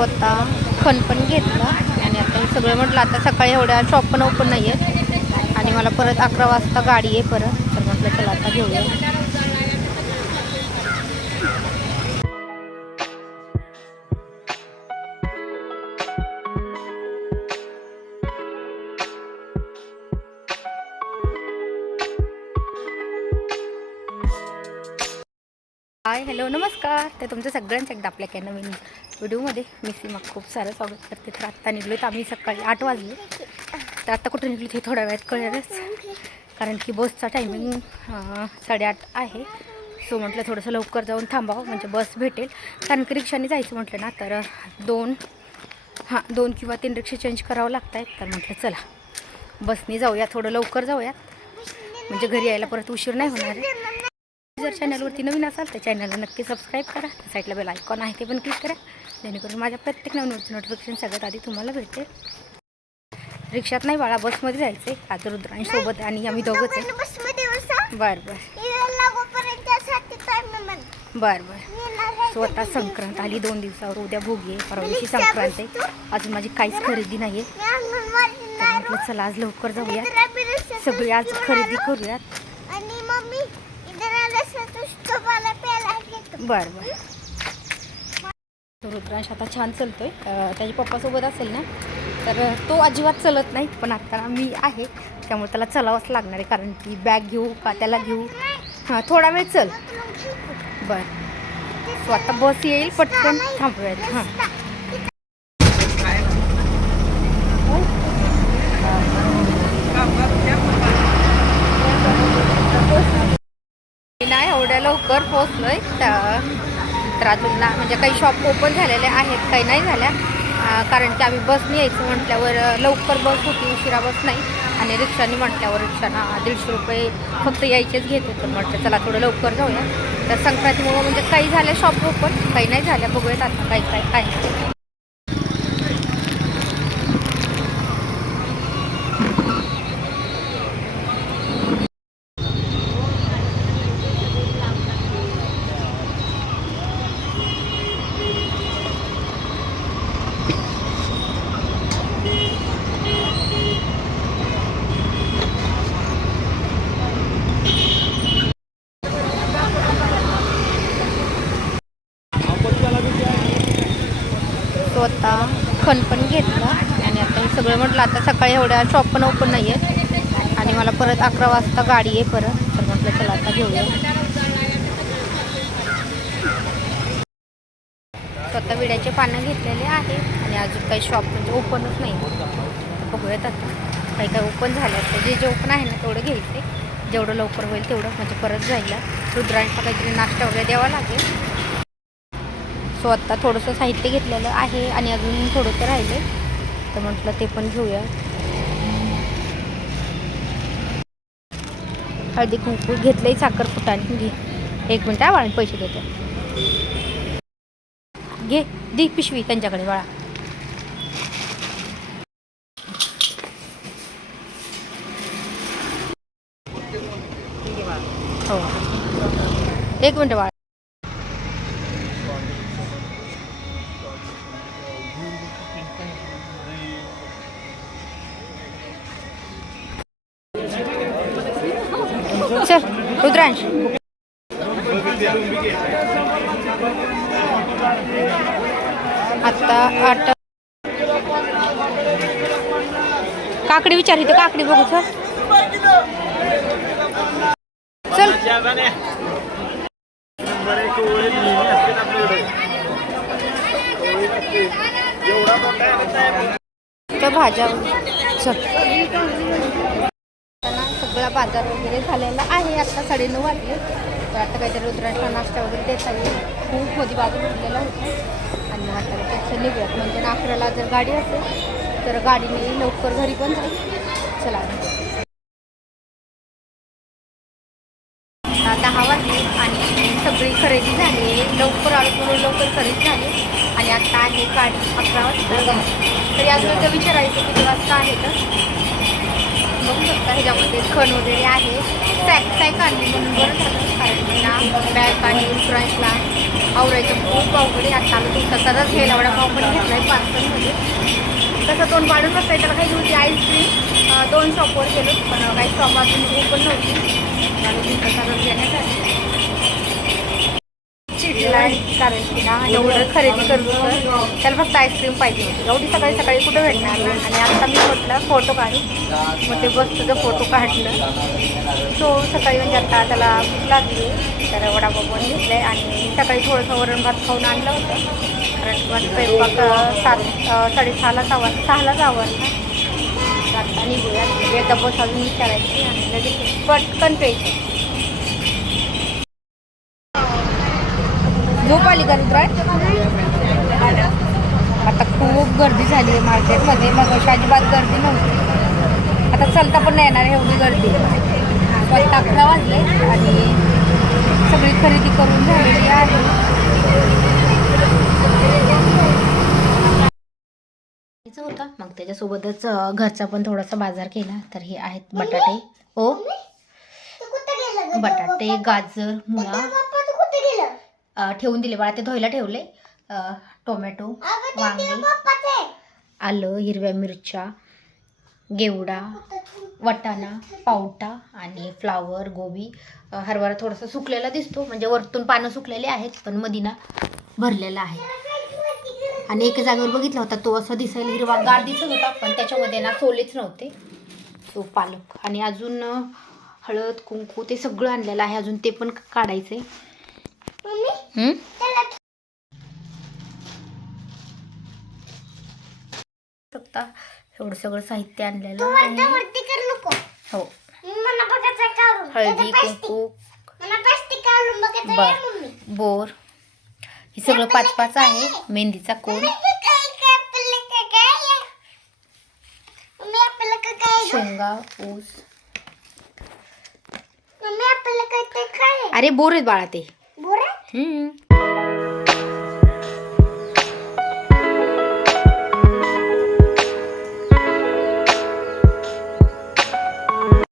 स्वतः खण पण घेतला. आणि आता हे सगळं म्हटलं आता सकाळी एवढ्या शॉप पण ओपन नाही आहेत आणि मला परत अकरा वाजता गाडी आहे परत. तर म्हटलं चला आता घेऊया. हाय हॅलो नमस्कार. ते तुमच्या सगळ्यांचं एकदा आपल्या काय नवीन व्हिडिओमध्ये मी सीमा खूप सारं स्वागत करते. तर आत्ता निघलो तर आम्ही सकाळी आठ वाजले. तर आत्ता कुठे निघलो ते थोड्या वेळात कळेलच. कारण की बसचा टायमिंग साडेआठ आहे. सो म्हटलं थोडंसं लवकर जाऊन थांबावं. म्हणजे बस भेटेल. कारण की रिक्षाने जायचं म्हटलं ना तर दोन हां दोन किंवा तीन रिक्षा चेंज करावं लागत आहेत तर म्हटलं चला बसने जाऊया थोडं लवकर जाऊयात. म्हणजे घरी यायला परत उशीर नाही होणार आहे. जर चॅनलवरती नवीन असाल तर चॅनलला नक्की सबस्क्राईब करा. साईडला बेल आयकॉन आहे ते पण क्लिक करा. जेणेकरून माझ्या प्रत्येक नवीन नोटिफिकेशन सगळ्यात आधी तुम्हाला भेटेल. रिक्षात नाही बाळा बसमध्ये जायचं आहे आज रुद्रांश सोबत आणि आम्ही दोघंच आहे. बरं बरं. बरं बरं. स्वतः संक्रांत आली दोन दिवसावर. उद्या भोगी आहे. परवा दिवशी संक्रांत आहे. अजून माझी काहीच खरेदी नाही आहे म्हटलं चला आज लवकर जाऊया सगळी आज खरेदी करूयात. बरं बरं. रुद्रांश आता छान चलतोय. त्याच्या पप्पासोबत असेल ना तर तो अजिबात चलत नाही पण आता मी आहे. त्यामुळे त्याला चलावंच लागणार आहे कारण की बॅग घेऊ का त्याला घेऊ? हां थोडा वेळ चल. बरं. सो आता बस येईल पटकन थांबूयात. हां नाही एवढ्या बसलो आहे तर तर अजून ना म्हणजे काही शॉप ओपन झालेले आहेत काही नाही झाल्या. कारण की आम्ही बसने यायचं म्हटल्यावर लवकर बस होती उशिरा बस नाही. आणि रिक्षाने म्हटल्यावर रिक्षानं दीडशे रुपये फक्त यायचेच घेत होतं. म्हटलं चला थोडं लवकर जाऊया. तर संक्रांतीमुळं म्हणजे काही झाल्या शॉप ओपन काही नाही झाल्या. बघूयात आता काही काय काय. होता स्वतः खण पण घेतला. आणि आता हे सगळं म्हटलं आता सकाळी एवढ्या शॉप पण ओपन नाही आहेत आणि मला परत अकरा वाजता गाडी आहे परत. तर म्हटलं चला आता घेऊया. स्वतः विड्याचे पानं घेतलेले आहे. आणि अजून काही शॉप म्हणजे ओपनच नाही. बघूयात आता. काही काही ओपन झालं तर जे जे ओपन आहे ना तेवढं घ्यायचे. जेवढं लवकर होईल तेवढं. म्हणजे परत जायला. रुद्रांचा काहीतरी नाश्ता वगैरे द्यावा लागेल. सो आत्ता थोडंसं साहित्य घेतलेलं आहे आणि अजून थोडंसं राहिले तर म्हटलं ते पण घेऊया. हळदी कुंकू घेतलंय साखर फुटाने. घे. एक मिनिट आहे बाळा पैसे देते. घे दे पिशवी त्यांच्याकडे बाळा. हो. एक मिनिट बाळा. रुद्रांश. आत्ता आठ. काकडी विचार इथे काकडी बघू चल. चल. तर भाज्या चल. सगळा बाजार वगैरे झालेला आहे आता साडेनऊ वाजले. तर आता काहीतरी रुद्रांचा नाश्ता वगैरे देता येईल. खूप मध्ये बाजार भरलेला होता. आणि आता त्याचं निघूयात. म्हणजे ना अकराला जर गाडी असेल तर गाडीने लवकर घरी पण जाईल चला. दहा वाजले आणि सगळी खरेदी झाली. लवकर अडकून लवकर खरेदी झाली. आणि आता आहे गाडी अकरा वाजता. तरी अजून तर विचारायचं किती वाजता आहे तर? आता ह्याच्यामध्ये खण वगैरे आहे. सॅक सॅक आणली म्हणून बरं झालं. कारण ना बॅग आणि इन्शुरन्सला आवरायचं खूप अवघड आहे. आता आलं तुमचा घ्यायला पाव पण घेतला आहे पार्सलमध्ये. तसं दोन वाढून बसलाय त्याला काही होती आईस्क्रीम दोन शॉपवर गेलो. पण काही शॉप अजून ओपन नव्हती. आणि तुमचा सरस घेण्यासाठी. चिडला कारण की ना एवढं खरेदी करू तर त्याला फक्त आईस्क्रीम पाहिजे होती. एवढी सकाळी सकाळी कुठं भेटणार ना? आणि आता मी म्हटलं फोटो काढू. मग ते बसचं फोटो काढलं. सो सकाळी म्हणजे आता त्याला भूक लागली. तर वडापाव पण घेतलं आहे आणि सकाळी थोडंसं वरण भात खाऊन आणलं होतं. कारण मग स्वयंपाक सात साडेसहालाच आवाज सहालाच आवडला ना आता निघूया. एकदा साजून अजून विचारायची आणि लगेच पटकन प्यायचं झोप आली का रुद्राय आता खूप गर्दी झाली आहे मार्केटमध्ये. मग अशी अजिबात गर्दी नव्हती. आता चलता पण नाही येणार एवढी गर्दी. स्वतः अकरा वाजले आणि सगळी खरेदी करून झालेली आहे. हेच होता. मग त्याच्यासोबतच घरचा पण थोडासा बाजार केला. तर हे आहेत बटाटे. ओ. तू कुठे गेलं ग? बटाटे गाजर मुळा पप्पा तू कुठे गेलं अं, ठेवून दिले. बाळा ते धुवायला ठेवले. टोमॅटो वांगे आलं हिरव्या मिरच्या गेवडा वटाणा पावटा आणि फ्लावर गोबी. हरभरा थोडासा सुकलेला दिसतो. म्हणजे वरतून पानं सुकलेले आहेत पण मदिना भरलेला आहे. आणि एका जागेवर बघितला होता तो असा दिसायला हिरवा गार दिसत होता पण त्याच्यामध्ये ना सोलेच नव्हते. तो पालक. आणि अजून हळद कुंकू ते सगळं आणलेलं आहे. अजून ते पण काढायचं शकता एवढं सगळं साहित्य आणलेलं आहे. हो. हळदी. कुंकू. बर. हे सगळं पाच पाच आहे. मेहंदीचा कोण? शेंगा ऊस? अरे बोर आहेत बाळा ते. बोरा हम्म